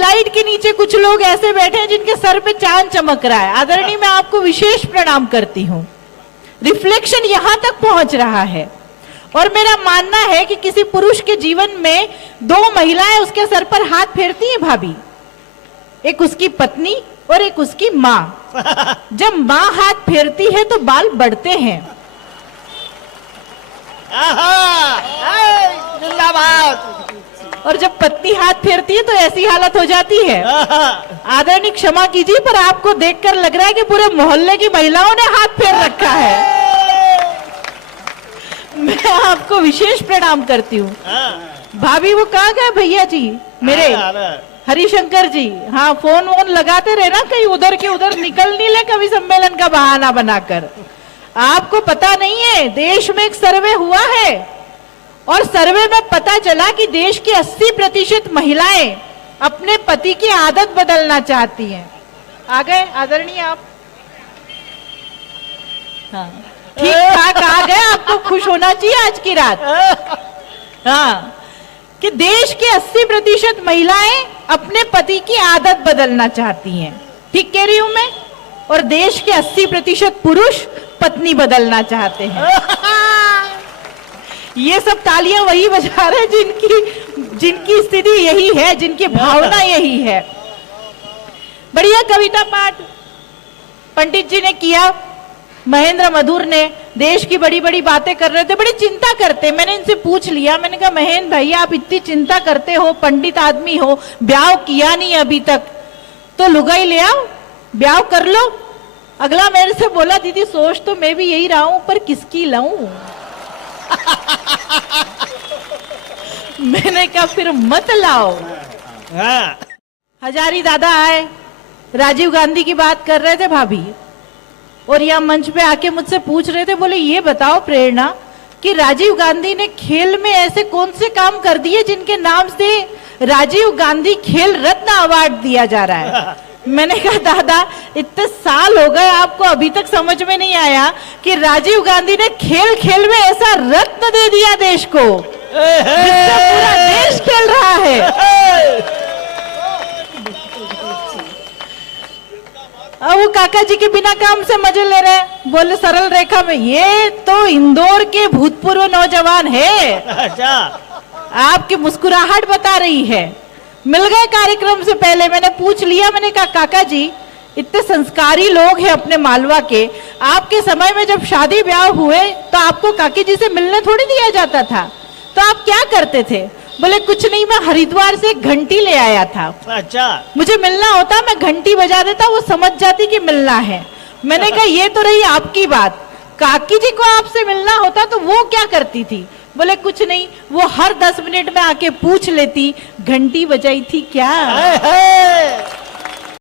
Light के नीचे कुछ लोग ऐसे बैठे हैं जिनके सर पे चांद चमक रहा है। आदरणीय, मैं आपको विशेष प्रणाम करती हूँ। रिफ्लेक्शन यहां तक पहुंच रहा है और मेरा मानना है कि किसी पुरुष के जीवन में दो महिलाएं उसके सर पर हाथ फेरती हैं भाभी, एक उसकी पत्नी और एक उसकी माँ। जब माँ हाथ फेरती है तो बाल बढ़ते हैं, और जब पत्नी हाथ फेरती है तो ऐसी हालत हो जाती है। आदरणीय क्षमा कीजिए, पर आपको देखकर लग रहा है कि पूरे मोहल्ले की महिलाओं ने हाथ फेर रखा है। मैं आपको विशेष प्रणाम करती हूँ। भाभी वो कहाँ गए भैया जी मेरे, हरिशंकर जी? हाँ, फोन वोन लगाते रहे ना, कहीं उधर के उधर निकल नहीं ले कभी सम्मेलन का बहाना बनाकर। आपको पता नहीं है, देश में एक सर्वे हुआ है और सर्वे में पता चला कि देश की 80% महिलाएं अपने पति की आदत बदलना चाहती हैं। आ गए आदरणीय आप? हाँ, ठीक ठाक आ गए। आपको खुश होना चाहिए आज की रात। हाँ, कि देश के 80% महिलाएं अपने पति की आदत बदलना चाहती हैं। ठीक कह रही हूं मैं? और देश के 80% पुरुष पत्नी बदलना चाहते हैं। ये सब तालियां वही बजा रहे जिनकी स्थिति यही है, जिनकी भावना यही है। बढ़िया कविता पाठ पंडित जी ने किया, महेंद्र मधुर ने। देश की बड़ी बड़ी बातें कर रहे थे, बड़ी चिंता करते। मैंने इनसे पूछ लिया, मैंने कहा महेंद्र भाई आप इतनी चिंता करते हो, पंडित आदमी हो, ब्याह किया नहीं अभी तक, तो लुगाई ले आओ, ब्याह कर लो। अगला मेरे से बोला दीदी सोच तो मैं भी यही रहा हूं, पर किसकी लाऊं? मैंने कहा फिर मत लाओ। हजारी दादा आए, राजीव गांधी की बात कर रहे थे भाभी, और यह मंच पे आके मुझसे पूछ रहे थे, बोले ये बताओ प्रेरणा कि राजीव गांधी ने खेल में ऐसे कौन से काम कर दिए जिनके नाम से राजीव गांधी खेल रत्न अवार्ड दिया जा रहा है। मैंने कहा दादा इतने साल हो गए आपको अभी तक समझ में नहीं आया कि राजीव गांधी ने खेल खेल में ऐसा रत्न दे दिया देश को जिससे पूरा देश खेल रहा है। अब वो काका जी के बिना काम से मजे ले रहे हैं, बोले सरल रेखा में ये तो इंदौर के भूतपूर्व नौजवान है। अच्छा, आपकी मुस्कुराहट बता रही है। मिल गए कार्यक्रम से पहले, मैंने पूछ लिया, मैंने कहा काका जी इतने संस्कारी लोग हैं अपने मालवा के, आपके समय में जब शादी ब्याह हुए तो आपको काकी जी से मिलने थोड़ी दिया जाता था, तो आप क्या करते थे? बोले कुछ नहीं, मैं हरिद्वार से एक घंटी ले आया था। अच्छा, मुझे मिलना होता मैं घंटी बजा देता, वो समझ जाती कि मिलना है। मैंने कहा ये तो रही आपकी बात, काकी जी को आपसे मिलना होता तो वो क्या करती थी? बोले कुछ नहीं, वो हर 10 मिनट में आके पूछ लेती घंटी बजाई थी क्या।